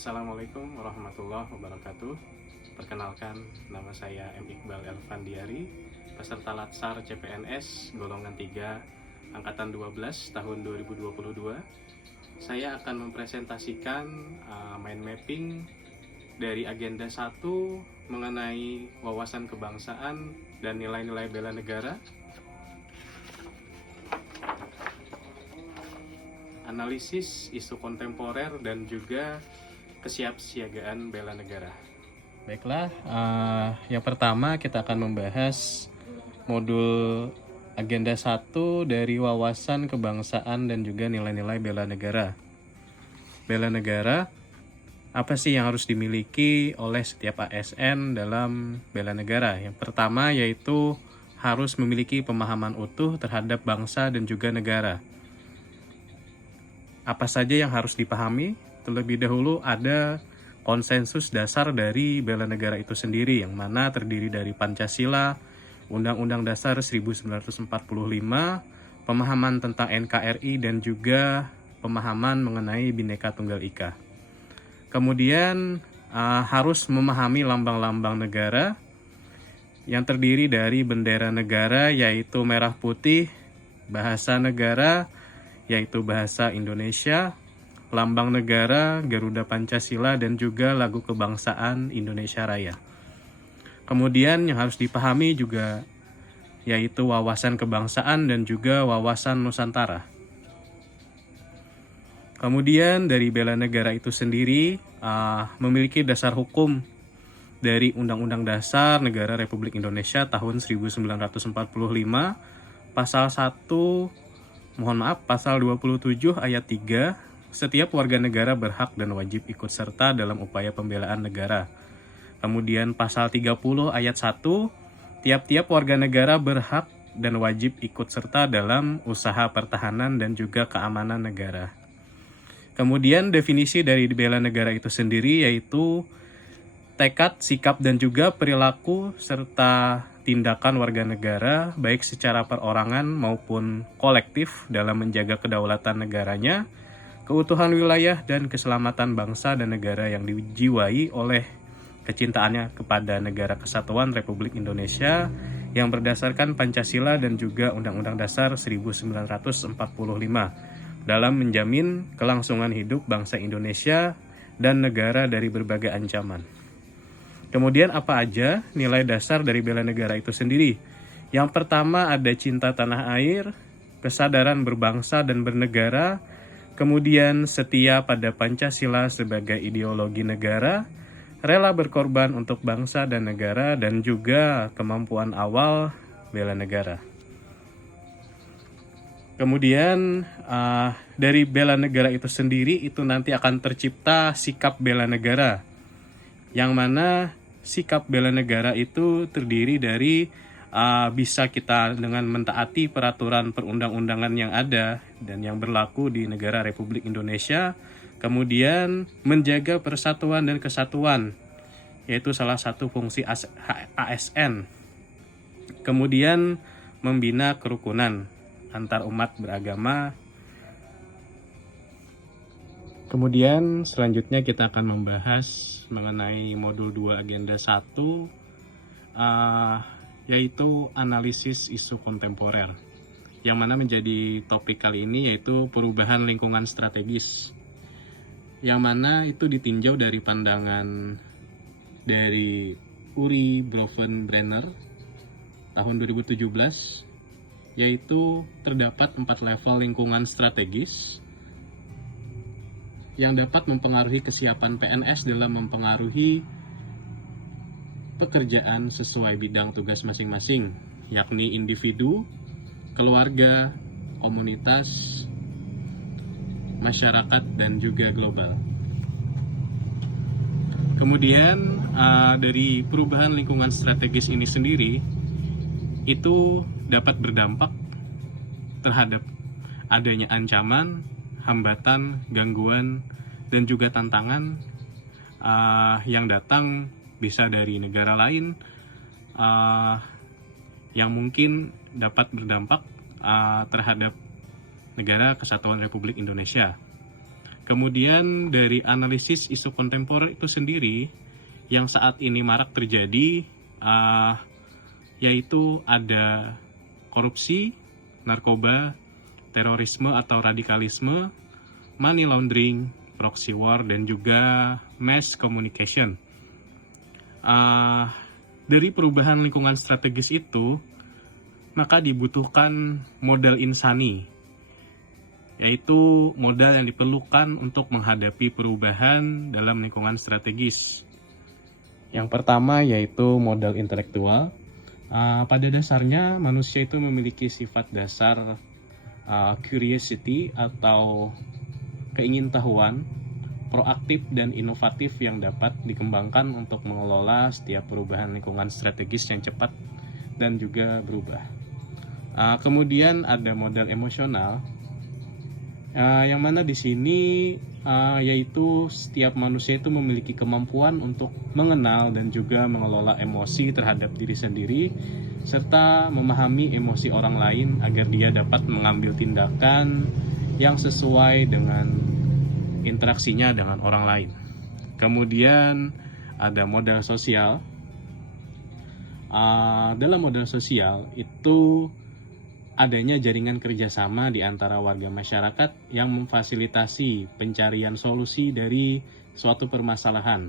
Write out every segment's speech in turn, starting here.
Assalamualaikum warahmatullahi wabarakatuh. Perkenalkan, nama saya M. Iqbal Elvandiari, peserta Latsar CPNS golongan 3 angkatan 12 tahun 2022. Saya akan mempresentasikan mind mapping dari agenda 1 mengenai wawasan kebangsaan dan nilai-nilai bela negara, analisis isu kontemporer, dan juga kesiapsiagaan bela negara. Baiklah, yang pertama kita akan membahas modul agenda 1 dari wawasan kebangsaan dan juga nilai-nilai bela negara. Bela negara, apa sih yang harus dimiliki oleh setiap ASN dalam bela negara? Yang pertama yaitu harus memiliki pemahaman utuh terhadap bangsa dan juga negara. Apa saja yang harus dipahami? Terlebih dahulu ada konsensus dasar dari bela negara itu sendiri, yang mana terdiri dari Pancasila, Undang-Undang Dasar 1945, pemahaman tentang NKRI, dan juga pemahaman mengenai Bhinneka Tunggal Ika. Kemudian harus memahami lambang-lambang negara yang terdiri dari bendera negara yaitu merah putih, bahasa negara yaitu bahasa Indonesia, lambang negara Garuda Pancasila, dan juga lagu kebangsaan Indonesia Raya. Kemudian yang harus dipahami juga yaitu wawasan kebangsaan dan juga wawasan Nusantara. Kemudian dari bela negara itu sendiri memiliki dasar hukum dari Undang-Undang Dasar Negara Republik Indonesia tahun 1945, pasal 27 ayat 3, setiap warga negara berhak dan wajib ikut serta dalam upaya pembelaan negara. Kemudian pasal 30 ayat 1, tiap-tiap warga negara berhak dan wajib ikut serta dalam usaha pertahanan dan juga keamanan negara. Kemudian definisi dari bela negara itu sendiri yaitu tekad, sikap, dan juga perilaku serta tindakan warga negara baik secara perorangan maupun kolektif dalam menjaga kedaulatan negaranya, keutuhan wilayah, dan keselamatan bangsa dan negara yang dijiwai oleh kecintaannya kepada Negara Kesatuan Republik Indonesia yang berdasarkan Pancasila dan juga Undang-Undang Dasar 1945 dalam menjamin kelangsungan hidup bangsa Indonesia dan negara dari berbagai ancaman. Kemudian apa aja nilai dasar dari bela negara itu sendiri? Yang pertama ada cinta tanah air, kesadaran berbangsa dan bernegara, kemudian setia pada Pancasila sebagai ideologi negara, rela berkorban untuk bangsa dan negara, dan juga kemampuan awal bela negara. Kemudian dari bela negara itu sendiri itu nanti akan tercipta sikap bela negara, yang mana sikap bela negara itu terdiri dari bisa kita dengan mentaati peraturan perundang-undangan yang ada dan yang berlaku di negara Republik Indonesia, kemudian menjaga persatuan dan kesatuan, yaitu salah satu fungsi ASN, kemudian membina kerukunan antar umat beragama. Kemudian selanjutnya kita akan membahas mengenai modul 2 agenda 1, yaitu analisis isu kontemporer, yang mana menjadi topik kali ini yaitu perubahan lingkungan strategis, yang mana itu ditinjau dari pandangan dari Uri Bronfenbrenner tahun 2017, yaitu terdapat 4 level lingkungan strategis yang dapat mempengaruhi kesiapan PNS dalam mempengaruhi pekerjaan sesuai bidang tugas masing-masing, yakni individu, keluarga, komunitas, masyarakat, dan juga global. Kemudian dari perubahan lingkungan strategis ini sendiri itu dapat berdampak terhadap adanya ancaman, hambatan, gangguan, dan juga tantangan yang datang bisa dari negara lain yang mungkin dapat berdampak terhadap Negara Kesatuan Republik Indonesia. Kemudian dari analisis isu kontemporer itu sendiri yang saat ini marak terjadi, yaitu ada korupsi, narkoba, terorisme atau radikalisme, money laundering, proxy war, dan juga mass communication. Dari perubahan lingkungan strategis itu, maka dibutuhkan modal insani, yaitu modal yang diperlukan untuk menghadapi perubahan dalam lingkungan strategis. Yang pertama yaitu modal intelektual. Pada dasarnya manusia itu memiliki sifat dasar curiosity atau keingintahuan, proaktif dan inovatif yang dapat dikembangkan untuk mengelola setiap perubahan lingkungan strategis yang cepat dan juga berubah. Kemudian ada modal emosional, yang mana di sini yaitu setiap manusia itu memiliki kemampuan untuk mengenal dan juga mengelola emosi terhadap diri sendiri serta memahami emosi orang lain agar dia dapat mengambil tindakan yang sesuai dengan interaksinya dengan orang lain. Kemudian ada modal sosial. Dalam modal sosial itu adanya jaringan kerjasama di antara warga masyarakat yang memfasilitasi pencarian solusi dari suatu permasalahan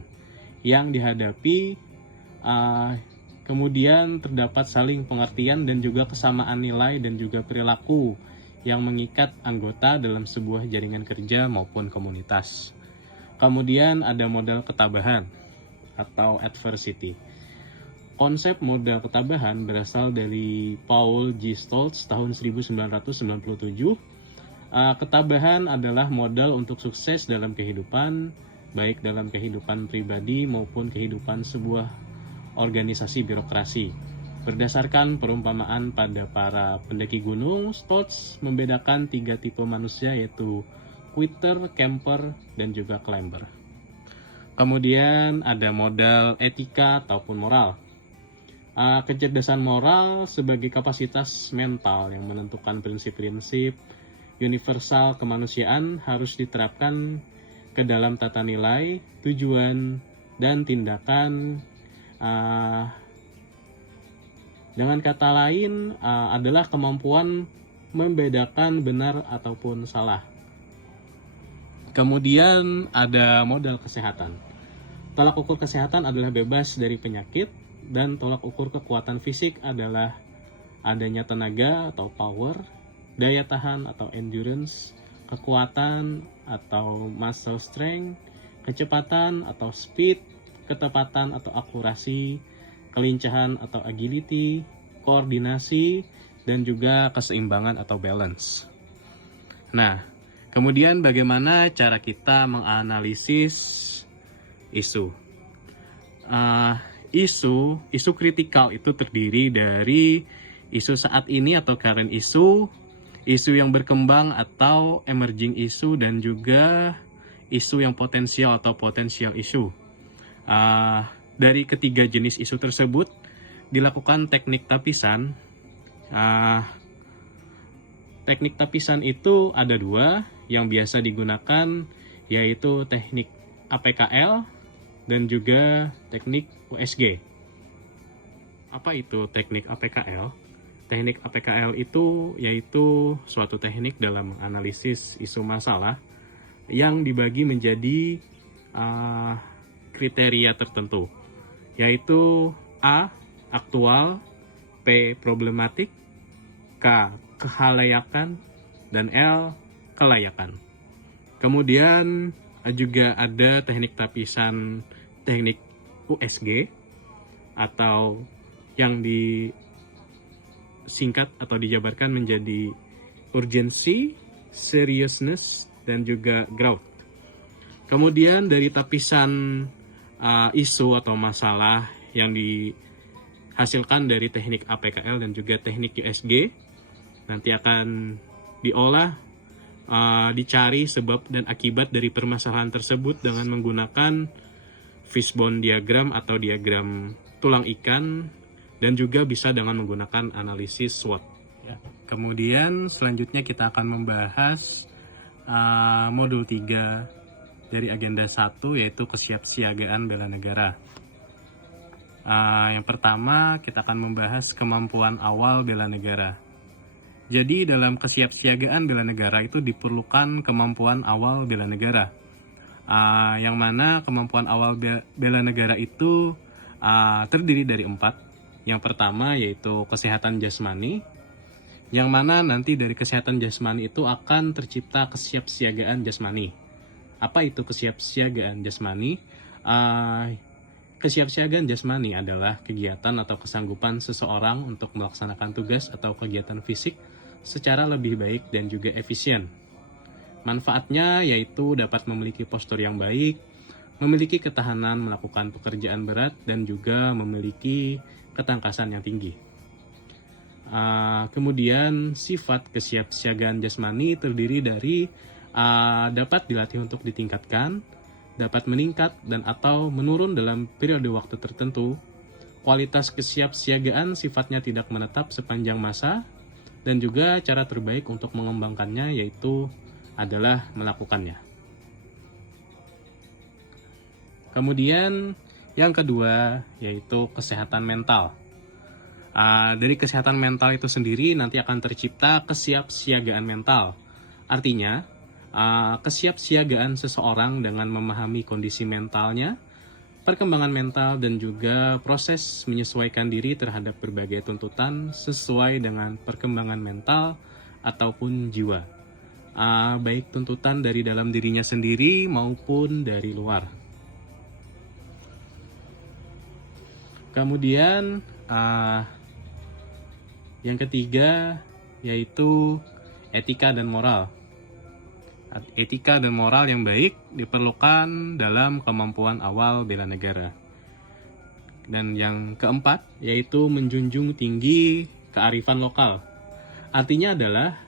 yang dihadapi. Kemudian terdapat saling pengertian dan juga kesamaan nilai dan juga perilaku yang mengikat anggota dalam sebuah jaringan kerja maupun komunitas. Kemudian ada modal ketabahan atau adversity. Konsep modal ketabahan berasal dari Paul G. Stoltz tahun 1997. Ketabahan adalah modal untuk sukses dalam kehidupan, baik dalam kehidupan pribadi maupun kehidupan sebuah organisasi birokrasi. Berdasarkan perumpamaan pada para pendaki gunung, Stoltz membedakan 3 tipe manusia, yaitu quitter, camper, dan juga climber. Kemudian ada modal etika ataupun moral. Kecerdasan moral sebagai kapasitas mental yang menentukan prinsip-prinsip universal kemanusiaan harus diterapkan ke dalam tata nilai, tujuan, dan tindakan. Dengan kata lain, adalah kemampuan membedakan benar ataupun salah. Kemudian ada modal kesehatan. Tolak ukur kesehatan adalah bebas dari penyakit, dan tolak ukur kekuatan fisik adalah adanya tenaga atau power, daya tahan atau endurance, kekuatan atau muscle strength, kecepatan atau speed, ketepatan atau akurasi, kelincahan atau agility, koordinasi, dan juga keseimbangan atau balance. Nah, kemudian bagaimana cara kita menganalisis isu? Isu kritikal itu terdiri dari isu saat ini atau current isu yang berkembang atau emerging isu, dan juga isu yang potensial atau potential isu. Dari ketiga jenis isu tersebut dilakukan teknik tapisan. Teknik tapisan itu ada 2 yang biasa digunakan, yaitu teknik APKL dan juga teknik USG. Apa itu teknik APKL? Teknik APKL itu yaitu suatu teknik dalam menganalisis isu masalah yang dibagi menjadi kriteria tertentu, yaitu A. aktual, P. problematik, K. kehalayakan, dan L. kelayakan. Kemudian juga ada teknik tapisan teknik USG atau yang disingkat atau dijabarkan menjadi urgency, seriousness, dan juga growth. Kemudian dari tapisan isu atau masalah yang dihasilkan dari teknik APKL dan juga teknik USG nanti akan diolah, dicari sebab dan akibat dari permasalahan tersebut dengan menggunakan fishbone diagram atau diagram tulang ikan, dan juga bisa dengan menggunakan analisis SWOT. Kemudian selanjutnya kita akan membahas modul 3 dari agenda 1, yaitu kesiapsiagaan bela negara. Yang pertama, kita akan membahas kemampuan awal bela negara. Jadi dalam kesiapsiagaan bela negara itu diperlukan kemampuan awal bela negara. Yang mana kemampuan awal bela negara itu terdiri dari 4. Yang pertama yaitu kesehatan jasmani, yang mana nanti dari kesehatan jasmani itu akan tercipta kesiapsiagaan jasmani. Apa itu kesiapsiagaan jasmani? Kesiapsiagaan jasmani adalah kegiatan atau kesanggupan seseorang untuk melaksanakan tugas atau kegiatan fisik secara lebih baik dan juga efisien. Manfaatnya yaitu dapat memiliki postur yang baik, memiliki ketahanan melakukan pekerjaan berat, dan juga memiliki ketangkasan yang tinggi. Kemudian sifat kesiapsiagaan jasmani terdiri dari dapat dilatih untuk ditingkatkan, dapat meningkat dan atau menurun dalam periode waktu tertentu. Kualitas kesiapsiagaan sifatnya tidak menetap sepanjang masa, dan juga cara terbaik untuk mengembangkannya yaitu adalah melakukannya. Kemudian yang kedua yaitu kesehatan mental. Dari kesehatan mental itu sendiri nanti akan tercipta kesiapsiagaan mental. Artinya, kesiapsiagaan seseorang dengan memahami kondisi mentalnya, perkembangan mental, dan juga proses menyesuaikan diri terhadap berbagai tuntutan sesuai dengan perkembangan mental ataupun jiwa. Baik tuntutan dari dalam dirinya sendiri maupun dari luar. Kemudian, yang ketiga yaitu etika dan moral. Etika dan moral yang baik diperlukan dalam kemampuan awal bela negara. Dan yang keempat yaitu menjunjung tinggi kearifan lokal. Artinya adalah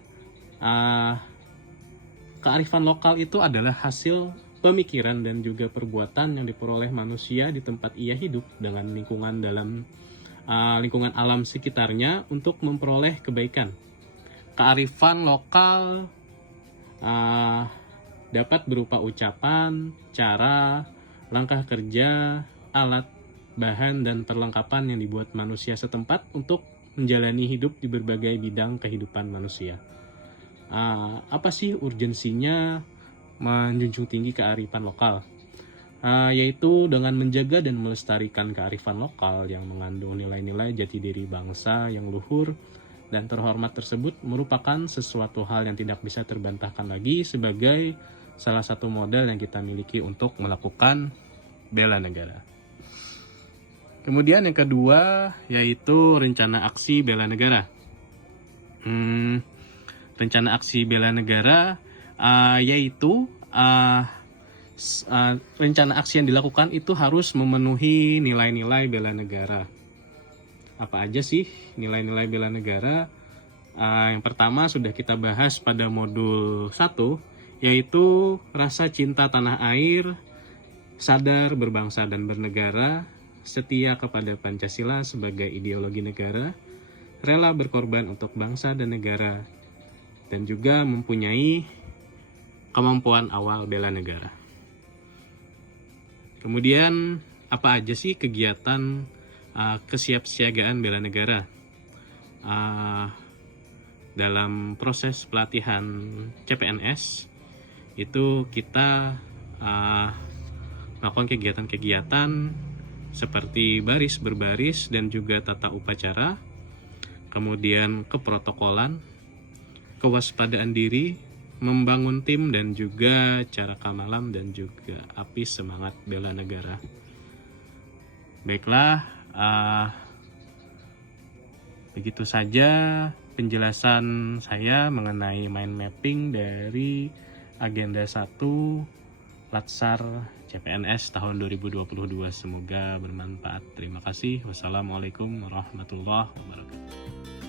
kearifan lokal itu adalah hasil pemikiran dan juga perbuatan yang diperoleh manusia di tempat ia hidup dengan lingkungan alam sekitarnya untuk memperoleh kebaikan. Kearifan lokal dapat berupa ucapan, cara, langkah kerja, alat, bahan, dan perlengkapan yang dibuat manusia setempat untuk menjalani hidup di berbagai bidang kehidupan manusia. Apa sih urgensinya menjunjung tinggi kearifan lokal? Yaitu dengan menjaga dan melestarikan kearifan lokal yang mengandung nilai-nilai jati diri bangsa yang luhur dan terhormat tersebut merupakan sesuatu hal yang tidak bisa terbantahkan lagi sebagai salah satu modal yang kita miliki untuk melakukan bela negara. Kemudian yang kedua yaitu rencana aksi bela negara. Rencana aksi bela negara yaitu rencana aksi yang dilakukan itu harus memenuhi nilai-nilai bela negara. Apa aja sih nilai-nilai bela negara? Yang pertama sudah kita bahas pada modul 1, yaitu rasa cinta tanah air, sadar berbangsa dan bernegara, setia kepada Pancasila sebagai ideologi negara, rela berkorban untuk bangsa dan negara, dan juga mempunyai kemampuan awal bela negara. Kemudian apa aja sih kegiatan kesiapsiagaan bela negara? Dalam proses pelatihan CPNS itu kita melakukan kegiatan-kegiatan seperti baris berbaris dan juga tata upacara, kemudian keprotokolan, kewaspadaan diri, membangun tim, dan juga cara kamalam dan juga api semangat bela negara. Baiklah, begitu saja penjelasan saya mengenai mind mapping dari agenda 1 Latsar CPNS tahun 2022. Semoga bermanfaat. Terima kasih. Wassalamualaikum warahmatullahi wabarakatuh.